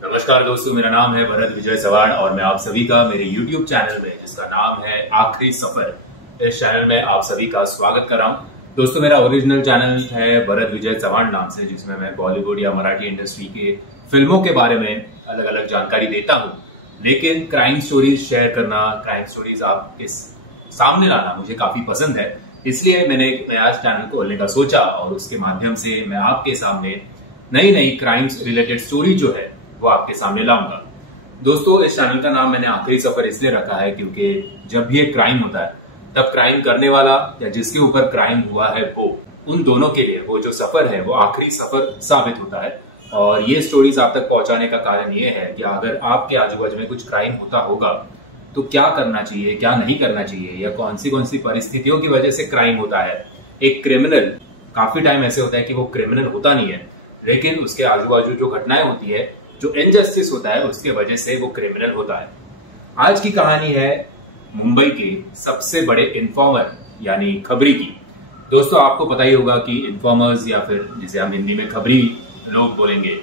नमस्कार दोस्तों, मेरा नाम है भरत विजय सवाण और मैं आप सभी का मेरे YouTube चैनल में, जिसका नाम है आखिरी सफर, इस चैनल में आप सभी का स्वागत कर रहा हूं। दोस्तों, मेरा ओरिजिनल चैनल है भरत विजय सवाण नाम से, जिसमें मैं बॉलीवुड या मराठी इंडस्ट्री के फिल्मों के बारे में अलग अलग जानकारी देता हूं। लेकिन क्राइम स्टोरीज शेयर करना, क्राइम स्टोरीज आपके सामने लाना मुझे काफी पसंद है, इसलिए मैंने एक नया चैनल खोलने का सोचा और उसके माध्यम से मैं आपके सामने नई नई क्राइम्स रिलेटेड स्टोरी जो है वो आपके सामने लाऊंगा। दोस्तों, इस चैनल का नाम मैंने आखिरी सफर इसलिए रखा है क्योंकि जब भी एक क्राइम होता है तब क्राइम करने वाला या जिसके ऊपर क्राइम हुआ है वो, उन दोनों के लिए वो जो सफर है वो आखिरी सफर साबित होता है। और ये स्टोरीज आप तक पहुंचाने का कारण ये है कि अगर आपके आजू बाजू में कुछ क्राइम होता होगा तो क्या करना चाहिए, क्या नहीं करना चाहिए, या कौन सी परिस्थितियों की वजह से क्राइम होता है। एक क्रिमिनल, काफी टाइम ऐसे होता है कि वो क्रिमिनल होता नहीं है, लेकिन उसके आजू बाजू जो घटनाएं होती है, जो इनजस्टिस होता है, उसके वजह से वो क्रिमिनल होता है। आज की कहानी है मुंबई के सबसे बड़े इन्फॉर्मर यानी खबरी की। दोस्तों, आपको पता ही होगा कि इन्फॉर्मर्स या फिर जिसे हम हिंदी में खबरी लोग बोलेंगे,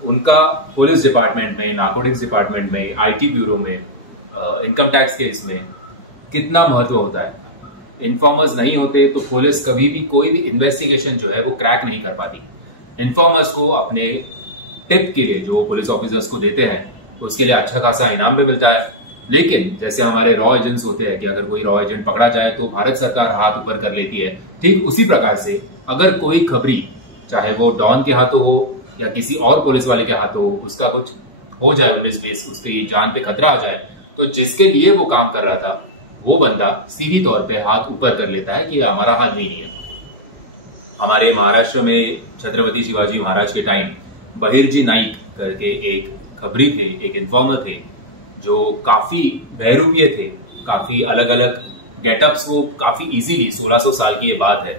उनका पुलिस डिपार्टमेंट में, नार्कोटिक्स डिपार्टमेंट में, आईटी ब्यूरो में, इनकम टैक्स केस में कितना महत्व होता है। इन्फॉर्मर्स नहीं होते तो पुलिस कभी भी कोई भी इन्वेस्टिगेशन जो है वो क्रैक नहीं कर पाती। इन्फॉर्मर्स को अपने टिप के लिए जो पुलिस ऑफिसर्स को देते हैं उसके लिए अच्छा खासा इनाम भी मिलता है। लेकिन जैसे हमारे रॉ एजेंट्स होते हैं कि अगर कोई रॉ एजेंट पकड़ा जाए तो भारत सरकार हाथ ऊपर कर लेती है, ठीक उसी प्रकार से अगर कोई खबरी, चाहे वो डॉन के हाथों हो या किसी और पुलिस वाले के हाथों हो, उसका कुछ हो जाए, उसकी जान पे खतरा आ जाए, तो जिसके लिए वो काम कर रहा था वो बंदा सीधी तौर पे हाथ ऊपर कर लेता है कि हमारा आदमी नहीं है। हमारे महाराष्ट्र में छत्रपति शिवाजी महाराज के टाइम बहिर्जी नाइक करके एक खबरी थे, एक इन्फॉर्मर थे, जो काफी बहरूपिये थे, काफी अलग अलग गेटअप्स, वो काफी इजीली 1600 साल की ये बात है,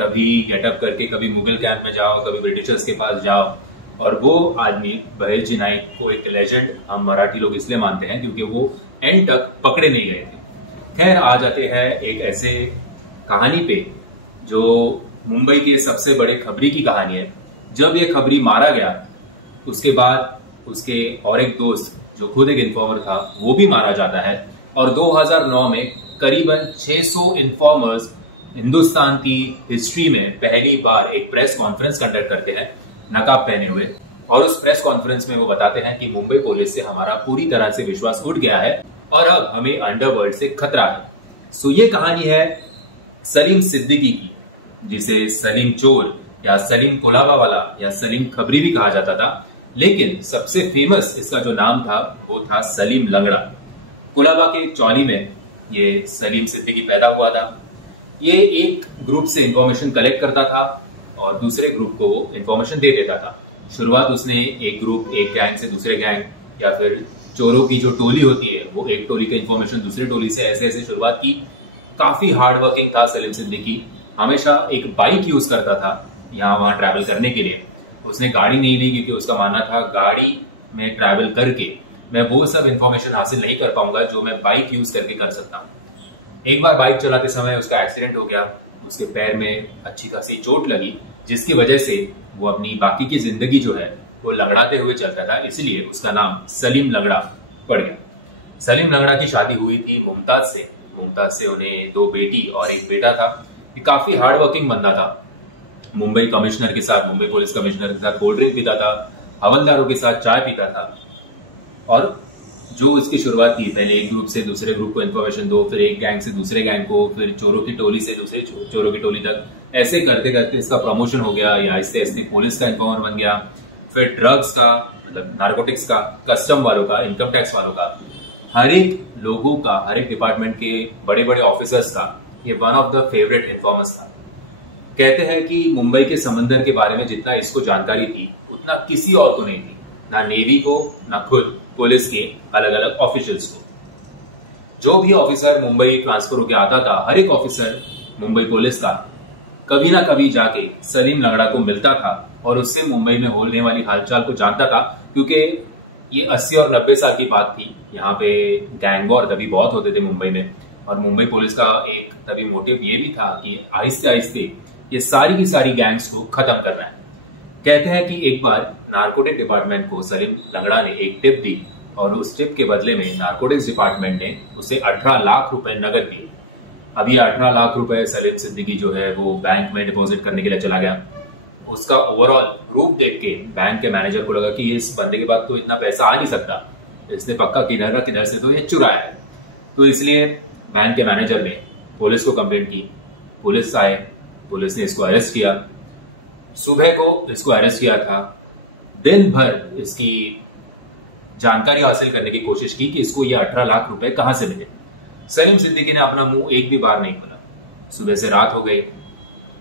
कभी गेटअप करके कभी मुगल कैंप में जाओ, कभी ब्रिटिशर्स के पास जाओ। और वो आदमी बहिर्जी नाइक को एक लेजेंड हम मराठी लोग इसलिए मानते हैं क्योंकि वो एंड तक पकड़े नहीं गए थे। खैर, आ जाते हैं एक ऐसे कहानी पे जो मुंबई के सबसे बड़े खबरी की कहानी है। जब ये खबरी मारा गया उसके बाद उसके और एक दोस्त जो खुद एक इन्फॉर्मर था वो भी मारा जाता है। और 2009 में करीबन 600 इन्फॉर्मर्स हिंदुस्तान की हिस्ट्री में पहली बार एक प्रेस कॉन्फ्रेंस कंडक्ट करते हैं, नकाब पहने हुए। और उस प्रेस कॉन्फ्रेंस में वो बताते हैं कि मुंबई पुलिस से हमारा पूरी तरह से विश्वास उठ गया है और अब हमें अंडरवर्ल्ड से खतरा है। सो ये कहानी है सलीम सिद्दीकी की, जिसे सलीम चोर या सलीम कुलाबा वाला या सलीम खबरी भी कहा जाता था। लेकिन सबसे फेमस इसका जो नाम था वो था सलीम लंगड़ा। कुलाबा के चौली में ये सलीम सिद्दीकी पैदा हुआ था। ये एक ग्रुप से इंफॉर्मेशन कलेक्ट करता था और दूसरे ग्रुप को इंफॉर्मेशन दे देता था। शुरुआत उसने एक ग्रुप, एक गैंग से दूसरे गैंग, या फिर चोरों की जो टोली होती है वो एक टोली का इंफॉर्मेशन दूसरे टोली से, ऐसे ऐसे शुरुआत की। काफी हार्ड वर्किंग था सलीम सिद्दीकी, हमेशा एक बाइक यूज करता था यहाँ वहां ट्रैवल करने के लिए। उसने गाड़ी नहीं ली क्योंकि उसका मानना था गाड़ी में ट्रैवल करके मैं वो सब इंफॉर्मेशन हासिल नहीं कर पाऊंगा जो मैं बाइक यूज करके कर सकता हूँ। एक बार बाइक चलाते समय उसका एक्सीडेंट हो गया, उसके पैर में अच्छी खासी चोट लगी, जिसकी वजह से वो अपनी बाकी की जिंदगी जो है वो लंगड़ाते हुए चलता था, इसलिए उसका नाम सलीम लंगड़ा पड़ गया। सलीम लंगड़ा की शादी हुई थी मुमताज से। मुमताज से उन्हें 2 बेटी और 1 बेटा था। ये काफी हार्ड वर्किंग बंदा था। मुंबई कमिश्नर के साथ, मुंबई पुलिस कमिश्नर के साथ कोल्ड ड्रिंक पीता था, हवलदारों के साथ चाय पीता था। और जो इसकी शुरुआत की, पहले एक ग्रुप से दूसरे ग्रुप को इन्फॉर्मेशन दो, फिर एक गैंग से दूसरे गैंग को, फिर चोरों की टोली से दूसरे चोरों की टोली तक, ऐसे करते करते इसका प्रमोशन हो गया। या आहिस्ते आहिस्ते पुलिस का इन्फॉर्मर बन गया, फिर ड्रग्स का, मतलब नार्कोटिक्स का, कस्टम वालों का, इनकम टैक्स वालों का, हर एक लोगों का, हर एक डिपार्टमेंट के बड़े बड़े ऑफिसर्स का ये one of the favourite informers था। कहते हैं कि मुंबई के समंदर के बारे में जितना इसको जानकारी थी उतना किसी और को नहीं थी, ना नेवी को, ना खुद पुलिस के अलग अलग ऑफिशियल्स को। जो भी ऑफिसर मुंबई ट्रांसफर होकर आता था, हर एक ऑफिसर मुंबई पुलिस का कभी ना कभी जाके सलीम लंगड़ा को मिलता था और उससे मुंबई में होने वाली हालचाल को जानता था। क्योंकि ये 80 और 90 साल की बात थी, यहाँ पे गैंग वॉर तभी बहुत होते थे मुंबई में। और मुंबई पुलिस का एक तभी मोटिव ये भी था कि आहिस्ते आहिस्ते ये सारी की सारी गैंग्स को खत्म करना है। कहते हैं कि एक बार नारकोटिक डिपार्टमेंट को सलीम लंगड़ा ने एक टिप दी और उस टिप के बदले में नारकोटिक्स डिपार्टमेंट ने उसे 18 लाख रुपए नगद दिए। अभी 18 लाख रुपए सलीम सिद्दीकी जो है वो बैंक में डिपॉजिट करने के लिए चला गया। उसका ओवरऑल ग्रुप देख के बैंक के मैनेजर को लगा कि इस बंदे के पास तो इतना पैसा आ नहीं सकता, इसने पक्का किधर से तो ये चुराया है। तो इसलिए बैंक के मैनेजर ने पुलिस को कंप्लेंट की। पुलिस आए, पुलिस ने इसको अरेस्ट किया। सुबह को इसको अरेस्ट किया था। दिन भर इसकी जानकारी हासिल करने की कोशिश की कि इसको ये 18 लाख रुपए कहां से मिले। सलीम सिद्दीकी ने अपना मुंह एक भी बार नहीं खोला। सुबह से रात हो गई,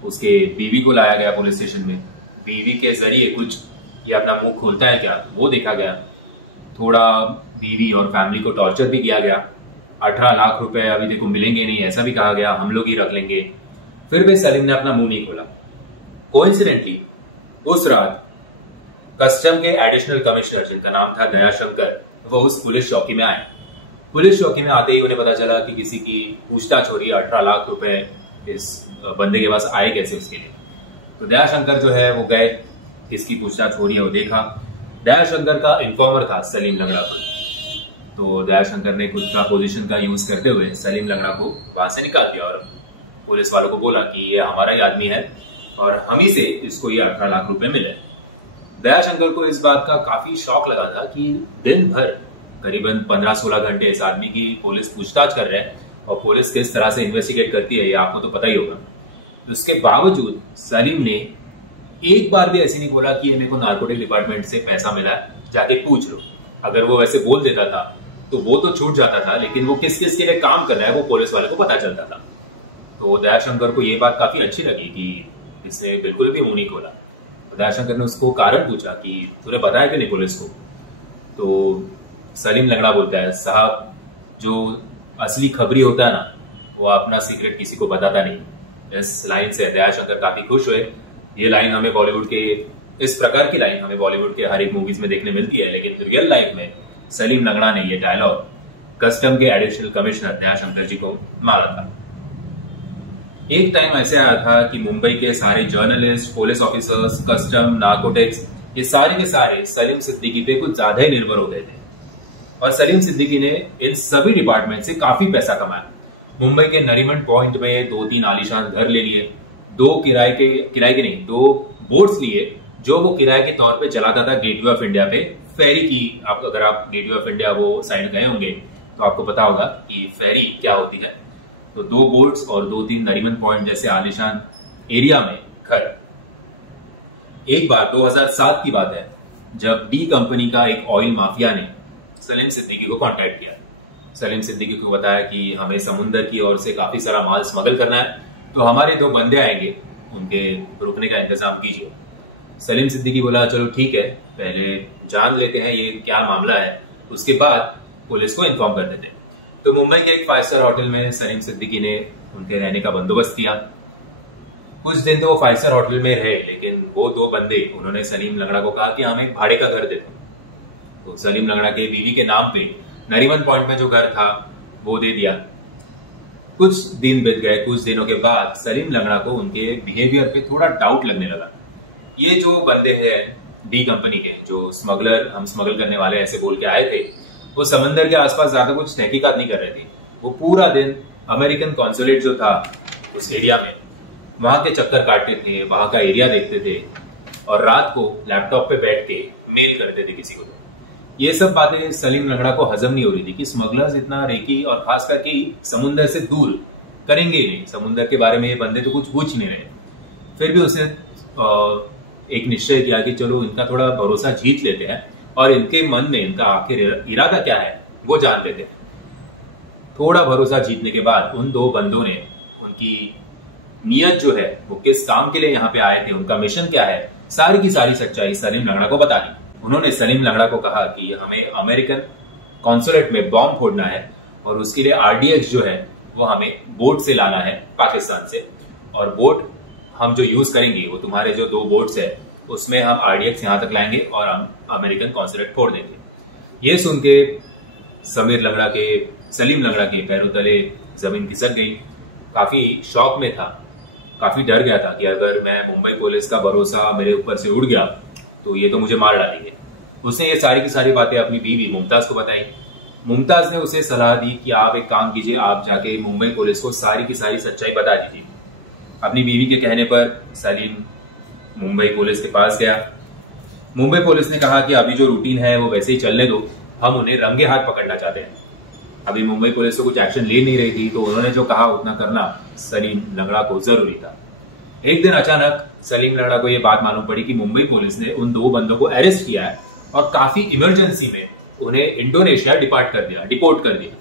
उसके बीवी को लाया गया पुलिस स्टेशन में। बीवी के जरिए कुछ ये अपना मुंह खोलता है क्या वो देखा गया। थोड़ा बीवी और फैमिली को टॉर्चर भी किया गया। 18 लाख रुपए अभी देखो मिलेंगे नहीं, ऐसा भी कहा गया, हम लोग ही रख लेंगे। फिर भी सलीम ने अपना मुंह नहीं खोला। कोइंसिडेंटली उस रात कस्टम के एडिशनल कमिश्नर जिनका नाम था दयाशंकर, वो उस पुलिस चौकी में आए। पुलिस चौकी में आते ही उन्हें पता चला कि किसी की पूछताछ हो रही है। 18 लाख रुपए इस बंदे के पास आए कैसे उसके लिए। तो दयाशंकर जो है वो गए, किसकी पूछताछ हो रही है वो देखा। दयाशंकर का इन्फॉर्मर था सलीम लंगड़ा को। तो दयाशंकर ने खुद का पोजीशन का यूज करते हुए सलीम लंगड़ा को वहां से निकाल दिया और पुलिस वालों को बोला कि ये हमारा ही आदमी है और हम ही से इसको ये 18 लाख रुपए मिले। दयाशंकर को इस बात का काफी शौक लगा था कि दिन भर करीबन 15-16 घंटे इस आदमी की पुलिस पूछताछ कर रहे हैं और पुलिस किस तरह से इन्वेस्टिगेट करती है ये आपको तो पता ही होगा। उसके बावजूद सलीम ने एक बार भी ऐसी नहीं बोला कि ये मेरे को नारकोटिक डिपार्टमेंट से पैसा मिला है, जाके पूछ लो। अगर वो वैसे बोल देता था तो वो तो छूट जाता था, लेकिन वो किस किस के लिए काम कर रहा है वो पुलिस वाले को पता चलता था। तो दयाशंकर को ये बात काफी अच्छी लगी कि इसने बिल्कुल भी मुंह नहीं खोला। तो दयाशंकर ने उसको कारण पूछा कि तूने बताया कि नहीं पुलिस को। तो सलीम लंगड़ा बोलता है, साहब जो असली खबरी होता है ना वो अपना सीक्रेट किसी को बताता नहीं। इस लाइन से दयाशंकर काफी खुश हुए। ये लाइन हमें बॉलीवुड के, इस प्रकार की लाइन हमें बॉलीवुड के हर एक मूवीज में देखने मिलती है, लेकिन रियल लाइफ में सलीम लंगड़ा ने ये डायलॉग कस्टम के एडिशनल कमिश्नर दयाशंकर जी को मारा था। एक टाइम ऐसे आया था कि मुंबई के सारे journalist, police officers, custom, narcotics, ये सारे के सारे सलीम सिद्दीकी पे कुछ ज्यादा ही निर्भर हो गए थे और सलीम सिद्दीकी ने इन सभी डिपार्टमेंट से काफी पैसा कमाया। मुंबई के नरीमन पॉइंट में 2-3 आलीशान घर ले लिए, 2 किराए के नहीं 2 बोट्स लिए जो वो किराए के तौर पे चलाता था गेटवे ऑफ इंडिया पे। फेरी की अगर आप गेटवे ऑफ इंडिया वो साइड गए होंगे तो आपको पता होगा कि फेरी क्या होती है। तो 2 बोट्स और 2-3 नरीमन पॉइंट जैसे आलीशान एरिया में घर। एक बार 2007 की बात है जब डी कंपनी का एक ऑयल माफिया ने सलीम सिद्दीकी को कांटेक्ट किया। सलीम सिद्दीकी को बताया कि हमें समुंदर की ओर से काफी सारा माल स्मगल करना है, तो हमारे 2 बंदे आएंगे, उनके रुकने का इंतजाम कीजिए। सलीम सिद्दीकी बोला चलो ठीक है, पहले जान लेते हैं ये क्या मामला है, उसके बाद पुलिस को इन्फॉर्म कर देते हैं। तो मुंबई के एक 5 स्टार होटल में सलीम सिद्दीकी ने उनके रहने का बंदोबस्त किया। कुछ दिन तो वो 5 स्टार होटल में रहे, लेकिन वो 2 बंदे उन्होंने सलीम लंगड़ा को कहा कि हमें एक भाड़े का घर दे दो। तो सलीम लंगड़ा के बीवी के नाम पे नरीमन पॉइंट में जो घर था वो दे दिया। कुछ दिन बीत गए। कुछ दिनों के बाद सलीम लंगड़ा को उनके बिहेवियर पे थोड़ा डाउट लगने लगा। ये जो बंदे हैं डी कंपनी के, जो स्मगलर, हम स्मगल करने वाले ऐसे बोल के आए थे, वो समंदर के आसपास ज्यादा कुछ तहकीकात नहीं कर रहे थे। वो पूरा दिन अमेरिकन कॉन्सुलेट जो था उस एरिया में, वहां के चक्कर काटते थे, वहां का एरिया देखते थे और रात को लैपटॉप पे बैठ के मेल करते थे किसी को। ये सब बातें सलीम लंगड़ा को हजम नहीं हो रही थी कि स्मगलर्स इतना रेकी और खास करके समुंदर से दूर करेंगे ही नहीं। समुंदर के बारे में ये बंदे तो कुछ पूछ नहीं रहे। फिर भी उसने एक निश्चय किया कि चलो इनका थोड़ा भरोसा जीत लेते हैं और इनके मन में इनका आखिर इरादा क्या है वो जान लेते हैं। थोड़ा भरोसा जीतने के बाद उन 2 बंदों ने उनकी नियत जो है वो किस काम के लिए यहाँ पे आए थे, उनका मिशन क्या है, सारी की सारी सच्चाई सलीम लंगड़ा को बता दी। उन्होंने सलीम लंगड़ा को कहा कि हमें अमेरिकन कॉन्सुलेट में बॉम्ब फोड़ना है और उसके लिए आरडीएक्स जो है वो हमें बोट से लाना है पाकिस्तान से, और बोट हम जो यूज करेंगे वो तुम्हारे जो 2 बोट्स है उसमें हम आरडीएक्स यहां तक लाएंगे और हम अमेरिकन कॉन्सुलेट फोड़ देंगे। ये सुन के सलीम लंगड़ा के पैरों तले जमीन खिसक गई। काफी शौक में था काफी डर गया था कि अगर मैं मुंबई पुलिस का भरोसा मेरे ऊपर से उड़ गया तो ये तो मुझे मार डालेंगे। उसने ये सारी की सारी बातें अपनी बीवी मुमताज को बताई। मुमताज ने उसे सलाह दी कि आप एक काम कीजिए, आप जाके मुंबई पुलिस को सारी की सारी सच्चाई बता दीजिए। अपनी बीवी के कहने पर सलीम मुंबई पुलिस के पास गया। मुंबई पुलिस ने कहा कि अभी जो रूटीन है वो वैसे ही चलने दो, हम उन्हें रंगे हाथ पकड़ना चाहते हैं। अभी मुंबई पुलिस तो कुछ एक्शन ले नहीं रही थी, तो उन्होंने जो कहा उतना करना सलीम लंगड़ा को जरूरी था। एक दिन अचानक सलीम लंगड़ा को यह बात मालूम पड़ी कि मुंबई पुलिस ने उन 2 बंदों को अरेस्ट किया है और काफी इमरजेंसी में उन्हें इंडोनेशिया डिपोर्ट कर दिया।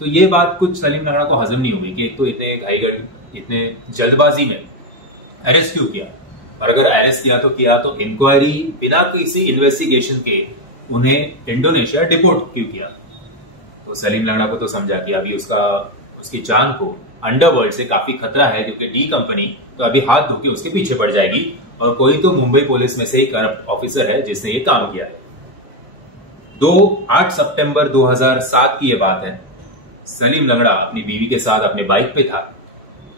तो ये बात कुछ सलीम लंगड़ा को हजम नहीं हुई कि एक तो इतने घाईगढ़, इतने जल्दबाजी में अरेस्ट क्यों किया, और अगर अरेस्ट किया तो इंक्वायरी बिना किसी इन्वेस्टिगेशन के उन्हें इंडोनेशिया डिपोर्ट क्यों किया। तो सलीम लंगड़ा को तो समझा कि अभी उसकी जान को अंडरवर्ल्ड से काफी खतरा है, क्योंकि डी कंपनी तो अभी हाथ धो के उसके पीछे पड़ जाएगी और कोई तो मुंबई पुलिस में से ही करप्ट ऑफिसर है जिसने ये काम किया है। 8 सितंबर 2007 की ये बात है। सलीम लंगड़ा अपनी बीवी के साथ अपने बाइक पे था।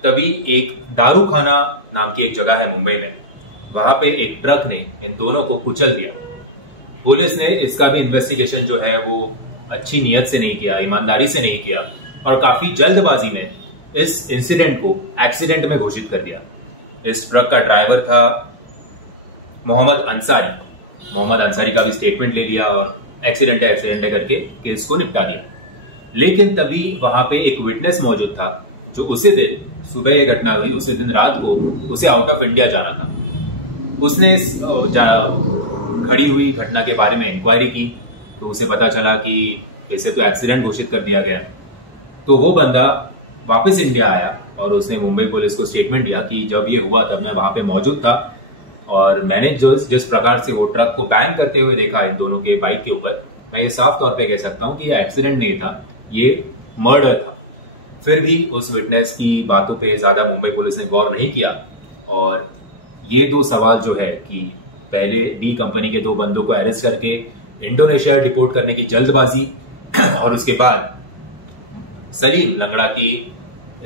तभी एक दारूखाना नाम की एक जगह है मुंबई में, वहां पे एक ट्रक ने इन दोनों को कुचल दिया। पुलिस ने इसका भी इन्वेस्टिगेशन जो है वो अच्छी नीयत से नहीं किया, ईमानदारी से नहीं किया और काफी जल्दबाजी में इस इंसिडेंट को एक्सीडेंट में घोषित कर दिया। इस ट्रक का ड्राइवर था मोहम्मद अंसारी का भी स्टेटमेंट ले लिया और एक्सीडेंट है करके केस को निपटा दिया। लेकिन तभी वहां पे एक विटनेस मौजूद था जो उसी दिन सुबह ये घटना हुई, उसी दिन रात को उसे आउट ऑफ इंडिया जाना था। उसने घड़ी हुई घटना के बारे में इंक्वायरी की तो उसे पता चला कि इसे तो एक्सीडेंट घोषित कर दिया गया। तो वो बंदा वापस इंडिया आया और उसने मुंबई पुलिस को स्टेटमेंट दिया कि जब ये हुआ तब मैं वहां पे मौजूद था और मैंने जिस प्रकार से वो ट्रक को बैन करते हुए देखा इन दोनों के बाइक के ऊपर, मैं ये साफ तौर पे कह सकता हूं कि ये एक्सीडेंट नहीं था, ये मर्डर था। फिर भी उस विटनेस की बातों पे ज्यादा मुंबई पुलिस ने गौर नहीं किया और ये 2 सवाल जो है कि पहले डी कंपनी के 2 बंदों को अरेस्ट करके इंडोनेशिया डिपोर्ट करने की जल्दबाजी और उसके बाद सलीम लंगड़ा की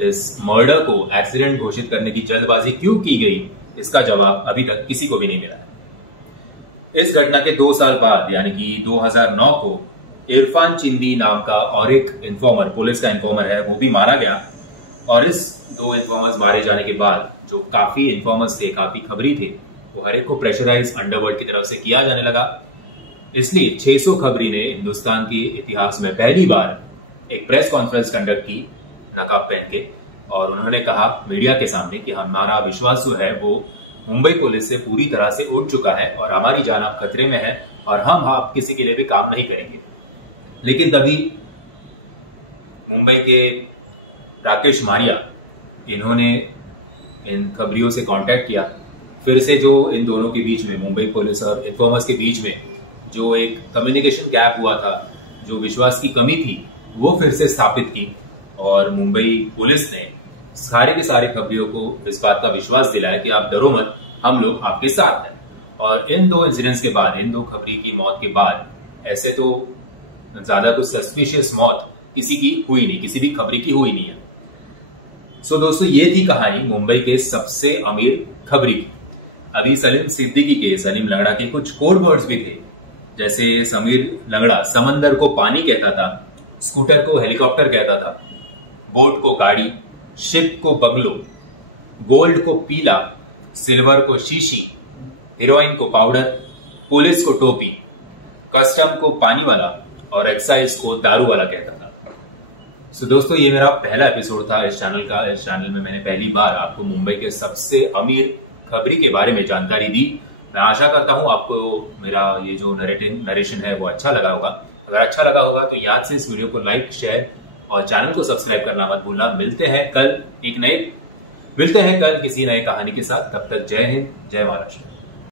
इस मर्डर को एक्सीडेंट घोषित करने की जल्दबाजी क्यों की गई, इसका जवाब अभी तक किसी को भी नहीं मिला है। इस घटना के 2 साल बाद यानी कि 2009 को इरफान चिंदी नाम का और एक इन्फॉर्मर, पुलिस का इन्फॉर्मर है, वो भी मारा गया। और इस 2 इन्फॉर्मर्स मारे जाने के बाद जो काफी इन्फॉर्मर्स थे, काफी खबरी थे, वो हर एक को प्रेशराइज अंडरवर्ल्ड की तरफ से किया जाने लगा। इसलिए 600 खबरी ने हिंदुस्तान के इतिहास में पहली बार एक प्रेस कॉन्फ्रेंस कंडक्ट की नकाब पहन के और उन्होंने कहा मीडिया के सामने कि हमारा विश्वास जो है वो मुंबई पुलिस से पूरी तरह से उठ चुका है और हमारी जान अब खतरे में है और हम आप किसी के लिए भी काम नहीं करेंगे। लेकिन तभी मुंबई के राकेश मारिया, इन्होंने इन खबरियों से कांटेक्ट किया। फिर से जो इन दोनों के बीच में, मुंबई पुलिस और इन्फॉर्मर्स के बीच में जो एक कम्युनिकेशन गैप हुआ था, जो विश्वास की कमी थी, वो फिर से स्थापित की और मुंबई पुलिस ने सारे के सारे खबरियों को इस बात का विश्वास दिलाया कि आप डरो मत, हम लोग आपके साथ हैं। और इन 2 इंसिडेंट्स के बाद, इन 2 खबरी की मौत के बाद, ऐसे तो ज्यादा कुछ सस्पिशियस मौत किसी की हुई नहीं, किसी भी खबरी की हुई नहीं है। सो दोस्तों, ये थी कहानी मुंबई के सबसे अमीर खबरी की। अभी सलीम लंगड़ा के कुछ कोड वर्ड्स भी थे, जैसे समीर लंगड़ा समंदर को पानी कहता था, स्कूटर को हेलीकॉप्टर कहता था, बोट को गाड़ी, शिप को बंगलो, गोल्ड को पीला, सिल्वर को शीशी, हीरोइन को पाउडर, पुलिस को टोपी, कस्टम को पानी वाला और एक्साइज को दारू वाला कहता था। सो दोस्तों, ये मेरा पहला एपिसोड था इस चैनल का। इस चैनल में मैंने पहली बार आपको मुंबई के सबसे अमीर खबरी के बारे में जानकारी दी। मैं आशा करता हूं आपको मेरा ये जो नरेशन है वो अच्छा लगा होगा। अगर अच्छा लगा होगा तो याद से इस वीडियो को लाइक, शेयर और चैनल को सब्सक्राइब करना मत भूलना। मिलते हैं कल किसी नए कहानी के साथ। तब तक जय हिंद, जय महाराष्ट्र।